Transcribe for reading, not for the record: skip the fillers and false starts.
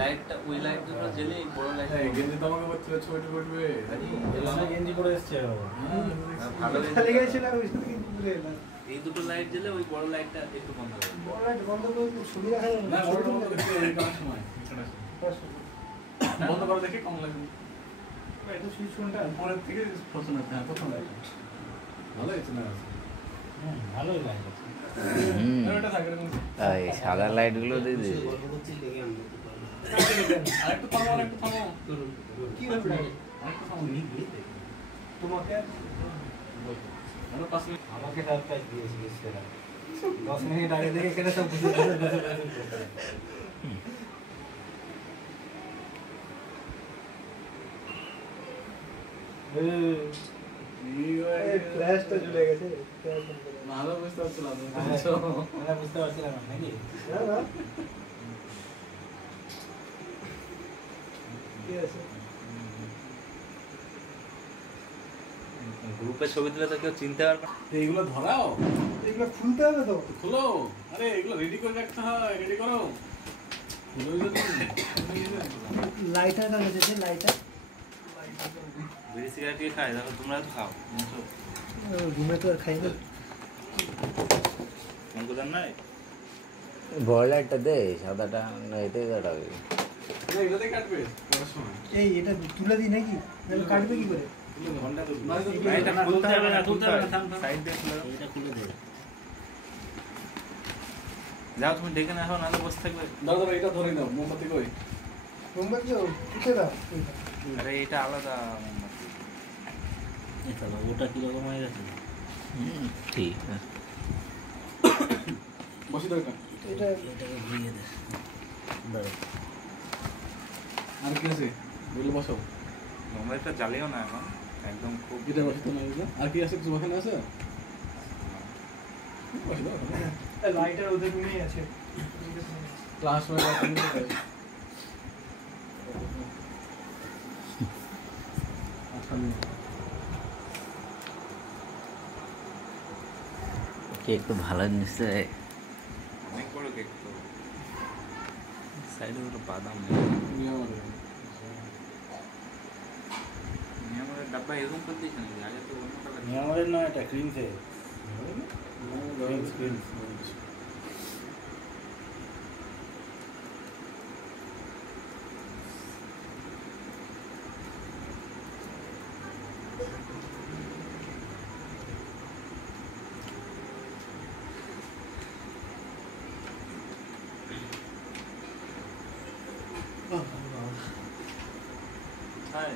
লাইটটা ওই লাইট দুটো জ্বলে বড় লাইট গেঞ্জি তো আমাকে বলছিল ছবিটা করবে গেঞ্জি পরে এসছে ভালো লেগেছিল ওই সাথে কিন্তু ঘুরে এলাম। এই দুটো লাইট জ্বলে ওই বড় লাইটটা একটু বন্ধ করে বড় লাইট বন্ধ করে ছবি দেখা যাবে না বড় বন্ধ করতে এই কাজ সময় বন্ধ করে দেখি কম লাগবে এটা সুইচ কোনটা উপরের থেকে প্রশ্ন আছে হ্যাঁ প্রথম লাইট ভালো হয়েছে না ভালোই লাগে এটা থাকে এই সাদা লাইট গুলো দিয়ে দে আরেকটু থামো আরেকটু থামো কি ব্যাপার আরেকটু থামো নি তোমাকে আমরা 5 মিনিট আমাকে সারপ্রাইজ দিয়েছিস সেটা 10 মিনিট আগে থেকে এখানে সব বুঝে এই ফ্ল্যাশটা জ্বলে গেছে ভালো বুঝতে পারছিলাম আমরা বুঝতে পারছিলাম না নাকি না না কি আছে গ্রুপে ছবি দিলে তো কেউ চিনতে পারবে না এইগুলো ধরাও এগুলো খুলতে হবে তো খোলো আরে এগুলো রেডি করে রাখতে হয় রেডি করো খুলো লাইটার কাছে যেতে লাইটার বিড়ি সিগারেট দিয়ে খায় তাহলে তোমরা তো খাও ঘুমে তো আর খাই না অঙ্কুদার নাই বড় লাইটটা দে সাদাটা না এতে কাটাবে না এগুলোতে কাটবে পড়ার সময় এই এটা তুলে দিই নাকি তাহলে কাটবে কি করে ঘন্টা তো এটা খুলতে হবে না খুলতে হবে না সাইড দিয়ে খুলে এটা খুলে দে যাও তুমি ডেকে না এখন নাহলে বসে থাকবে দাদা এটা ধরে নাও মোমবাতি কই তোমরা কি উঠে দাও আরে এটা আলাদা মোমবাতি এটা ওটা কি রকম হয়ে গেছে ঠিক আছে বসি দরকার এটা এটাকে ঘুরিয়ে দে দাঁড়া আর কি আছে বলে বসো মোমবাতিটা জ্বালিও না এখন একদম খুব এটা বসি তো না এগুলো আর কি আছে কিছু ওখানে আছে বসি দাও লাইটার ওদের রুমেই আছে ক্লাস में কেক তো ভালো নিশ্চয় অনেক বড় কেক তো সাইডে ওটা বাদাম নিয়ামরের ডাব্বা এরকম করে দিয়েছে নাকি আগে তো অন্য কালার নিয়ামরের নয় এটা ক্রিম ফে হ্যাঁ